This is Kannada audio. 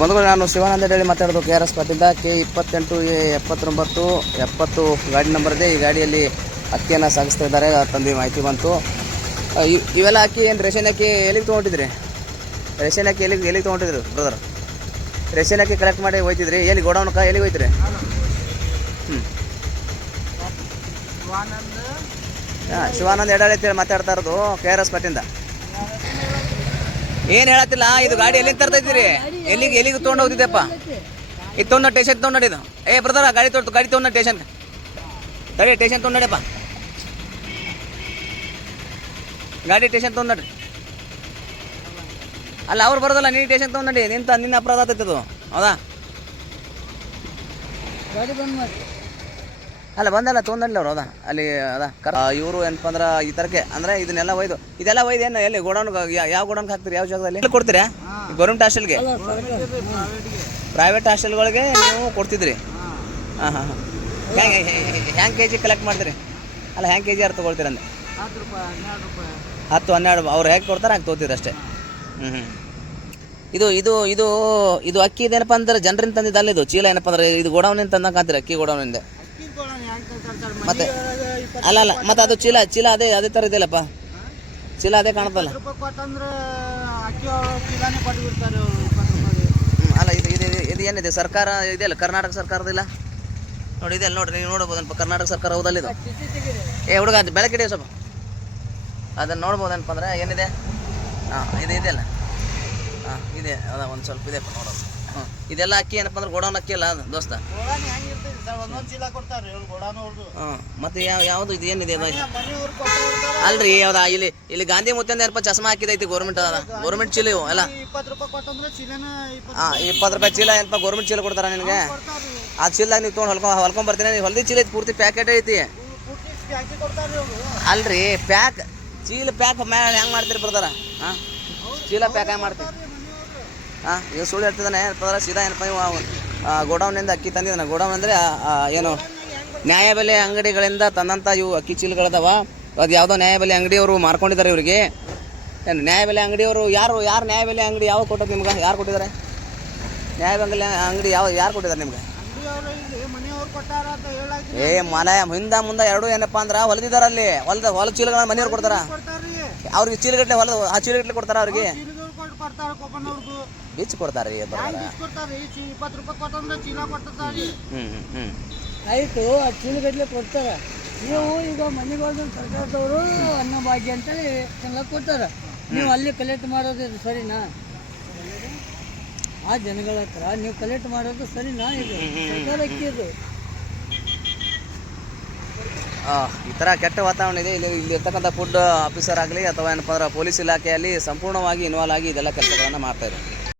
ಬಂಧುಗಳು, ನಾನು ಶಿವಾನಂದ ಹೇಳಿ ಮಾತಾಡೋದು KRS ಪಾರ್ಟಿಯಿಂದ. K28A7970 ಗಾಡಿ ನಂಬರ್ ಇದೆ. ಈ ಗಾಡಿಯಲ್ಲಿ ಅಕ್ಕಿಯನ್ನು ಸಾಗಿಸ್ತಾ ಇದ್ದಾರೆ ತಂದು ಮಾಹಿತಿ ಬಂತು. ಇವೆಲ್ಲ ಅಕ್ಕಿ ಏನು ರೇಷನ್ ಅಕ್ಕಿ ಎಲ್ಲಿಗೆ ತೊಗೊಂಡಿದ್ರಿ? ರೇಷನ್ ಅಕ್ಕಿ ಎಲ್ಲಿಗೆ ತೊಗೊಂಡಿದ್ರು ಬ್ರದರ್? ರೇಷನ್ ಅಕ್ಕಿ ಕಲೆಕ್ಟ್ ಮಾಡಿ ಹೋಯ್ತಿದ್ರಿ? ಎಲ್ಲಿ ಗೋಡೌನ್ಕ ಎಲ್ಲಿಗೆ ಹೋಯ್ತಿರಿ? ಶಿವಾನಂದ ಎಡಾಳಿ ಅಂತೇಳಿ ಮಾತಾಡ್ತಾ ಇರೋದು KRS ಪಾರ್ಟಿಯಿಂದ. ಏನು ಹೇಳತ್ತಿಲ್ಲ, ಇದು ಗಾಡಿ ಎಲ್ಲಿಗೆ ತರ್ತಾ ಇದ್ದೀರಿ? ಎಲ್ಲಿಗೆ ತೊಗೊಂಡು ಹೋಗ್ತಿದ್ದೆಪ್ಪ? ಇದು ತೊಗೊಂಡು ಟೇಷನ್ ತೊಗೊಂಡು ಇದು. ಬ್ರದರ್, ಗಾಡಿ ತೊಗೊಂಡು ಟೇಷನ್ ತಡಿ, ಟೇಷನ್ ತೊಗೊಂಡು ನಡಿಯಪ್ಪ. ಗಾಡಿ ಟೇಷನ್ ತೊಗೊಂಡು ನಡ್ರಿ. ಅಲ್ಲ, ಅವ್ರು ಬರೋದಲ್ಲ, ನೀನು ಟೇಷನ್ ತೊಗೊಂಡು ನಡಿ. ನಿನ್ನ ಅಪರಾಧ ಆಗ್ತೈತದು, ಹೌದಾ? ಗಾಡಿ ಬಂದ್ ಮಾಡಿ. ಅಲ್ಲ, ಬಂದಲ್ಲ ತೊಗೊಂಡಲ್ಲ ಅವ್ರು, ಹೌದಾ? ಅಲ್ಲಿ ಇವರು ಏನಪ್ಪ ಅಂದ್ರೆ ಈ ಥರಕ್ಕೆ ಅಂದರೆ ಇದೆಲ್ಲ ಒಯ್ದು ಏನು ಎಲ್ಲಿ ಗೋಡೌನ್ಗೆ ಯಾವ ಗೋಡೌನ್ಗೆ ಹಾಕ್ತೀರಿ? ಯಾವ ಜಾಗದಲ್ಲಿ ಕೊಡ್ತೀರಾ? ಗೌರ್ಮೆಂಟ್ ಹಾಸ್ಟೆಲ್ಗೆ, ಪ್ರೈವೇಟ್ ಹಾಸ್ಟೆಲ್ಗಳಿಗೆ ನೀವು ಕೊಡ್ತಿದ್ರಿ? ಹಾಂ. ಹ್ಯಾಂಗೆ ಕೆ ಜಿ ಕಲೆಕ್ಟ್ ಮಾಡ್ತೀರಿ? ಅಲ್ಲ, ಹ್ಯಾಂಗೆ ಕೆ ಜಿ ಯಾರು ತೊಗೊಳ್ತೀರ ಅಂದ್ರೆ? 10-12 ಅವ್ರು ಹೇಗೆ ಕೊಡ್ತಾರೆ ಹಾಗೆ ತೊಗೋತೀರಿ ಅಷ್ಟೇ. ಇದು ಅಕ್ಕಿ ಇದೇನಪ್ಪ ಅಂದ್ರೆ ಜನರಿಂದ ತಂದಿದ್ದಲ್ಲ, ಇದು ಚೀಲ ಏನಪ್ಪ ಅಂದ್ರೆ ಇದು ಗೋಡೌನಿಂದ ತಂದಂಗೆ ಅಕ್ಕಿ ಗೋಡೌನಿಂದ. ಮತ್ತೆ ಅಲ್ಲ ಮತ್ತೆ ಅದು ಚೀಲ ಅದೇ ಥರ ಇದೆಯಲ್ಲಪ್ಪ, ಚೀಲ ಅದೇ ಕಾಣುತ್ತಲ್ಲ. ಅಲ್ಲ, ಇದು ಏನಿದೆ? ಸರ್ಕಾರ ಇದೆಯಲ್ಲ, ಕರ್ನಾಟಕ ಸರ್ಕಾರದಿಲ್ಲ ನೋಡಿ, ಇದೆಲ್ಲ ನೋಡ್ರಿ, ನೀವು ನೋಡ್ಬೋದನಪ್ಪ, ಕರ್ನಾಟಕ ಸರ್ಕಾರ ಹೌದಲ್ಲ ಇದು? ಹುಡುಗ ಅದು ಬೆಳಕಿದೆ ಸ್ವಲ್ಪ, ಅದನ್ನು ನೋಡ್ಬೋದೇನಪ್ಪ ಅಂದ್ರೆ ಏನಿದೆ? ಇದೆಯಲ್ಲ, ಇದೆ, ಅದ ಒಂದು ಸ್ವಲ್ಪ ಇದೆಪ್ಪ ನೋಡೋದು. ಇದೆಲ್ಲ ಅಕ್ಕಿ ಏನಪ್ಪ ಅಂದ್ರೆ ಗೋಡೌನ್ ಅಕ್ಕಿ ಅಲ್ಲ ಅದು ದೋಸ್ತ? ಮತ್ತೆ ಯಾವುದು ಇದು ಏನಿದೆ? ಅಲ್ರಿ, ಯಾವ್ದಾ ಇಲ್ಲಿ ಗಾಂಧಿ ಮುತ್ತಂದ ಏನಪ್ಪ ಚಸ್ಮಾ ಹಾಕಿದೈತಿ ಗೌರ್ಮೆಂಟ್ ಚೀಲ ಇವು ಎಲ್ಲ. 20 ರೂಪಾಯಿ ಚೀಲ ಏನಪ್ಪ ಗೌರ್ಮೆಂಟ್ ಚೀಲ ಕೊಡ್ತಾರ ನಿನಗೆ? ಆ ಚೀಲದಾಗ ನೀವು ತೊಗೊಂಡು ಹೊಲ್ಕೊಂಡ್ ಬರ್ತೀನಿ. ಹೊಲ್ದಿ ಚೀಲ ಐತಿ, ಪೂರ್ತಿ ಪ್ಯಾಕೆಟ್ ಐತಿ. ಅಲ್ರಿ, ಚೀಲ ಪ್ಯಾಕ್ ಮೇಲೆ ಹೆಂಗೆ ಮಾಡ್ತೀರಿ ಬ್ರದರ? ಚೀಲ ಪ್ಯಾಕ್ ಹೆಂಗೆ ಮಾಡ್ತೀರಿ? ಇವ್ ಸುಳ್ಳು ಹೇಳ್ತಿದ್ದಾನೆ ಏನಪ್ಪ? ಸೀದಾ ಏನಪ್ಪ ಇವು ಗೋಡೌನಿಂದ ಅಕ್ಕಿ ತಂದಿದ್ದಾನೆ. ಗೋಡೌನ್ ಅಂದರೆ ಏನು ನ್ಯಾಯಬೆಲೆ ಅಂಗಡಿಗಳಿಂದ ತಂದಂಥ ಇವು ಅಕ್ಕಿ ಚೀಲಗಳದಾವ. ಅದು ಯಾವುದೋ ನ್ಯಾಯಬೆಲೆ ಅಂಗಡಿಯವರು ಮಾರ್ಕೊಂಡಿದ್ದಾರೆ ಇವರಿಗೆ. ಏನು ನ್ಯಾಯಬೆಲೆ ಅಂಗಡಿಯವರು? ಯಾರು ನ್ಯಾಯಬೆಲೆ ಅಂಗಡಿ ಯಾವ ಕೊಟ್ಟದ್ದು ನಿಮ್ಗೆ? ಯಾರು ಕೊಟ್ಟಿದ್ದಾರೆ ನ್ಯಾಯಬೆಲೆ ಅಂಗಡಿ? ಯಾರು ಕೊಟ್ಟಿದ್ದಾರೆ ನಿಮ್ಗೆ? ಮನೆ ಮುಂದೆ ಎರಡು ಏನಪ್ಪ ಅಂದ್ರೆ ಹೊಲದಿದ್ದಾರಲ್ಲಿ, ಹೊಲ ಚೀಲಗಳನ್ನ ಮನೆಯವ್ರು ಕೊಡ್ತಾರ ಅವ್ರಿಗೆ. ಚೀಲಗಟ್ಟಲೆ ಆ ಚೀಲಗಟ್ಟಲೆ ಕೊಡ್ತಾರ ಅವ್ರಿಗೆ? ಬಿಚ್ಚಿ ಕೊಡ್ತಾರೆ ರೀ ಆಯಿತು, ಆ ಚೀಲಗಟ್ಟಲೆ ಕೊಡ್ತಾರೆ. ನೀವು ಈಗ ಮನೆಗಳಿಗೆ ಸರ್ಕಾರದವರು ಅನ್ನಭಾಗ್ಯ ಅಂತೇಳಿ ಎಲ್ಲ ಕೊಡ್ತಾರೆ. ನೀವು ಅಲ್ಲಿ ಕಲೆಕ್ಟ್ ಮಾಡೋದು ಸರಿನಾ? ಆ ಜನಗಳ ಹತ್ರ ನೀವು ಕಲೆಕ್ಟ್ ಮಾಡೋದು ಸರಿನಾ? ಇದು ಸರ್ಕಾರ ಅಕ್ಕಿದು. ಈ ಥರ ಕೆಟ್ಟ ವಾತಾವರಣ ಇದೆ ಇಲ್ಲಿ ಇರ್ತಕ್ಕಂಥ ಫುಡ್ ಆಫೀಸರ್ ಆಗಲಿ ಅಥವಾ ಏನಪ್ಪ ಅಂದ್ರೆ ಪೊಲೀಸ್ ಇಲಾಖೆಯಲ್ಲಿ ಸಂಪೂರ್ಣವಾಗಿ ಇನ್ವಾಲ್ವ್ ಆಗಿ ಇದೆಲ್ಲ ಕೆಲಸಗಳನ್ನು ಮಾಡ್ತಾಯಿದ್ದಾರೆ.